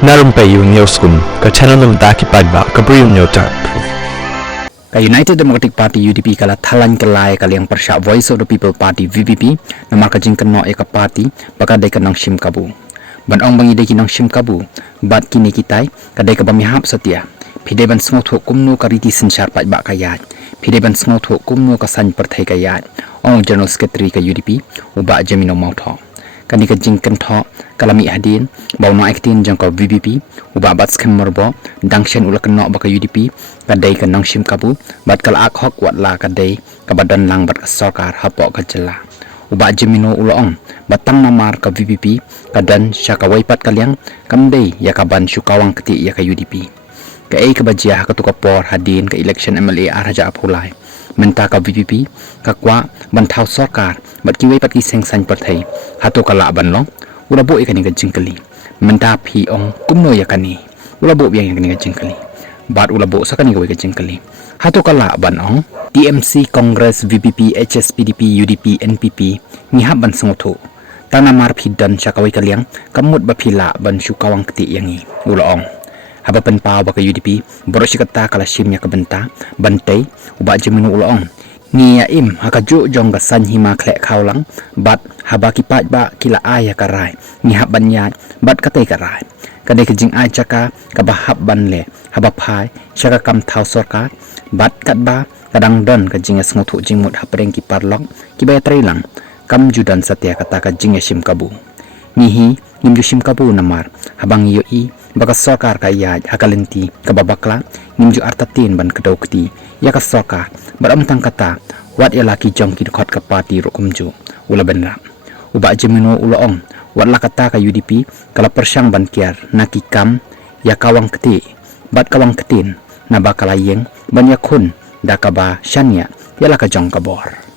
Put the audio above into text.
Narumpayu News ka channel ng Daki Padba Kabriyo Newtap. Ka United Democratic Party UDP kala thalan kalay kalyang persya Voice of the People Party VPP na markajing kano eka party bakaday kanang Shimkabu. Banong bangiday kinang Shimkabu bat kini kitay kaday ka bamihap satya. Pide ban sngot ho kumno kariti sinsyar pat ba kayat. Pide ban sngot ho kumno kasan perthai kayat. Ong General Secretary ka UDP uba Jamino Mautho. Kani ka jingkan tho kalami hadin bawno aktin jangko VPP uba bat skam morbo dangshen ulak no baka UDP kadai ka nang Shimkabu bat kal ak hok wat la kadai ka badan lang bat ka sarkar hapo ka jela uba Jamino ulong batang namar ka VPP kadan syaka waipat kalyang kamdai ya ka ban syukawang keti ya ka UDP ka ai ka bajia ka tukapor hadin ka election MLA araja apulai menta ka VPP ka kwa banthau sarkar bat ki waipat ki sengsan perthai hato kala ban long ulabo ikani ka jingkali menta phi ong kumno yakani ulabo biang yakani ka jingkali bat ulabo sakani ka jingkali hato kala ban ong TMC Congress VPP HSPDP UDP NPP ngihap ban sengotho tana mar phi dan syakawai kalyang kamut ba phila ban syukawang keti yangi ulong habapan pau baka UDP borosikata kala shimnya kabenta bantai uba jeminu ulong ngia im hakaju jong ga san hima khle khawlang bat habaki pat ba kila aya karai ni habanya bat katai karai kadai kejing ai chaka ka bahab ban le habaphai shaka kam thau sarkar bat kat ba kadang don kejing sngotu jingmut hapreng ki parlok ki bay trailang kam judan satya kata ka jing Shimkabu nihi nimju Shimkabu namar habang yoi baka sarkar kaya hakalenti kababakla nimju artatin ban kedaukti ya ka sarkar baramtang kata wat ya laki jong ki khot ka party rukumju ula benra uba jemino ulong wat la kata ka UDP kala persyang ban kiar naki kam ya kawang keti bat kawang ketin na bakala yeng ban yakun dakaba shanya ya la ka jong kabor